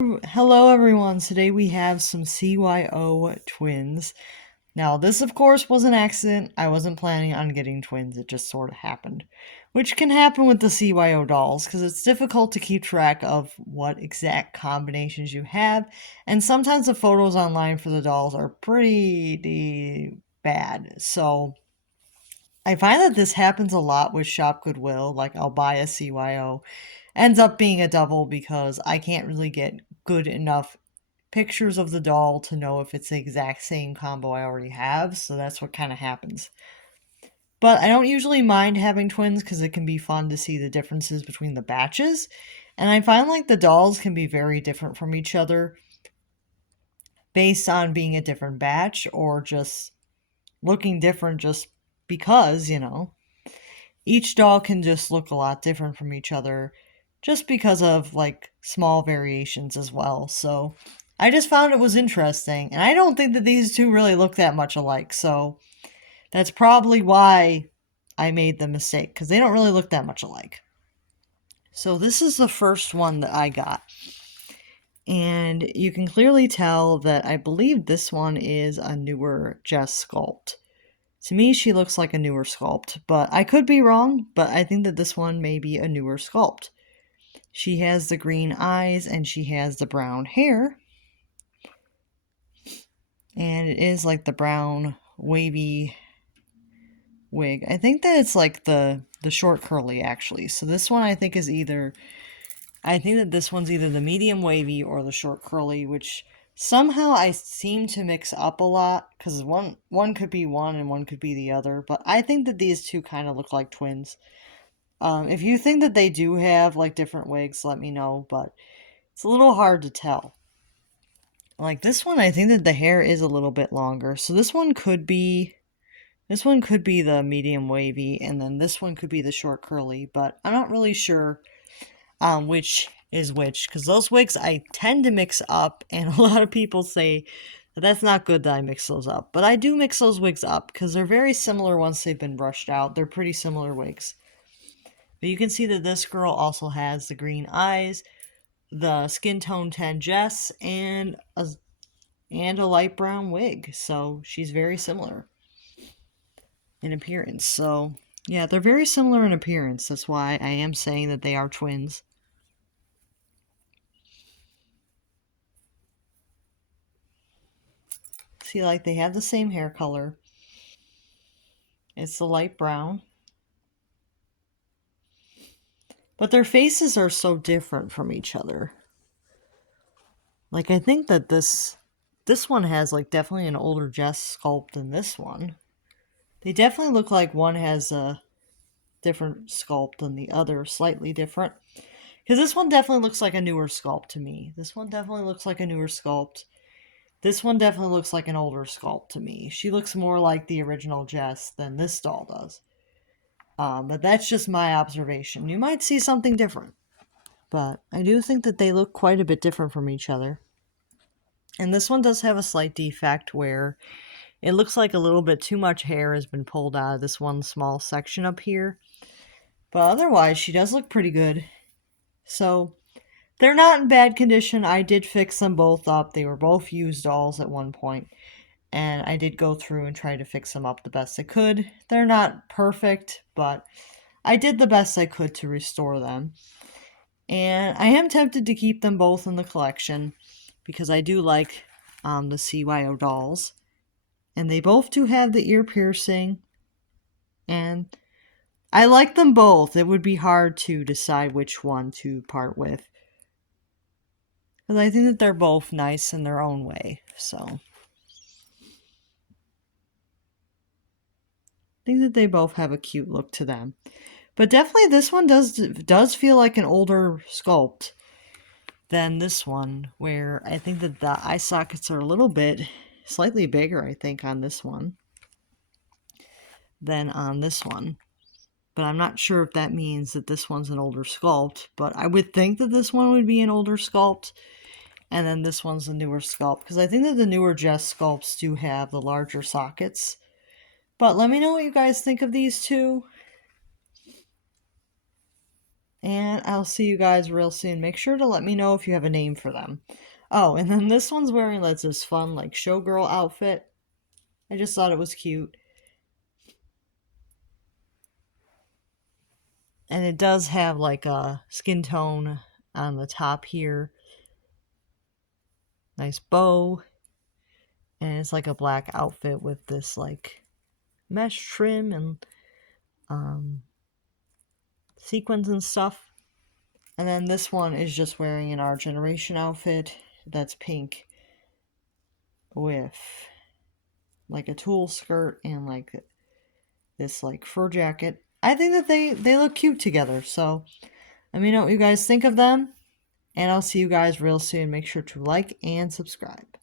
Hello everyone, today we have some CYO twins. Now this of course was an accident, I wasn't planning on getting twins, it just sort of happened. Which can happen with the CYO dolls, because it's difficult to keep track of what exact combinations you have, and sometimes the photos online for the dolls are pretty bad. So I find that this happens a lot with Shop Goodwill, like I'll buy a CYO, ends up being a double because I can't really get good enough pictures of the doll to know if it's the exact same combo I already have, so that's what kind of happens. But I don't usually mind having twins because it can be fun to see the differences between the batches, and I find like the dolls can be very different from each other based on being a different batch or just looking different just because, each doll can just look a lot different from each other just because of like small variations as well. So I just found it was interesting, and I don't think that these two really look that much alike. So that's probably why I made the mistake, because they don't really look that much alike. So this is the first one that I got. And you can clearly tell that I believe this one is a newer Jess sculpt. To me, she looks like a newer sculpt, but I could be wrong, but I think that this one may be a newer sculpt. She has the green eyes and she has the brown hair. And it is like the brown wavy wig. I think that it's like the short curly actually. So this one I think is I think that this one's either the medium wavy or the short curly, which somehow I seem to mix up a lot because one could be one and one could be the other. But I think that these two kind of look like twins. If you think that they do have like different wigs, let me know. But it's a little hard to tell. Like this one, I think that the hair is a little bit longer. So this one could be the medium wavy, and then this one could be the short curly. But I'm not really sure which is which, because those wigs I tend to mix up, and a lot of people say that that's not good that I mix those up. But I do mix those wigs up because they're very similar once they've been brushed out. They're pretty similar wigs. But you can see that this girl also has the green eyes, the skin tone 10 Jess, and a light brown wig. So she's very similar in appearance. So yeah, they're very similar in appearance. That's why I am saying that they are twins. See, like they have the same hair color. It's the light brown. But their faces are so different from each other. Like I think that this one has like definitely an older Jess sculpt than this one. They definitely look like one has a different sculpt than the other, slightly different. Because this one definitely looks like a newer sculpt to me. This one definitely looks like a newer sculpt. This one definitely looks like an older sculpt to me. She looks more like the original Jess than this doll does. But that's just my observation. You might see something different. But I do think that they look quite a bit different from each other. And this one does have a slight defect where it looks like a little bit too much hair has been pulled out of this one small section up here. But otherwise, she does look pretty good. So, they're not in bad condition. I did fix them both up. They were both used dolls at one point, and I did go through and try to fix them up the best I could. They're not perfect, but I did the best I could to restore them. And I am tempted to keep them both in the collection because I do like the CYO dolls. And they both do have the ear piercing, and I like them both. It would be hard to decide which one to part with, because I think that they're both nice in their own way. So I think that they both have a cute look to them. But definitely this one does feel like an older sculpt than this one, where I think that the eye sockets are a little bit slightly bigger, I think, on this one than on this one. But I'm not sure if that means that this one's an older sculpt, but I would think that this one would be an older sculpt, and then this one's a newer sculpt, because I think that the newer Jess sculpts do have the larger sockets. But let me know what you guys think of these two. And I'll see you guys real soon. Make sure to let me know if you have a name for them. Oh, and then this one's wearing like this fun like showgirl outfit. I just thought it was cute. And it does have like a skin tone on the top here. Nice bow. And it's like a black outfit with this like mesh trim and sequins and stuff. And then this one is just wearing an Our Generation outfit that's pink with like a tulle skirt and like this like fur jacket. I think that they look cute together. So let me know what you guys think of them, and I'll see you guys real soon. Make sure to like and subscribe.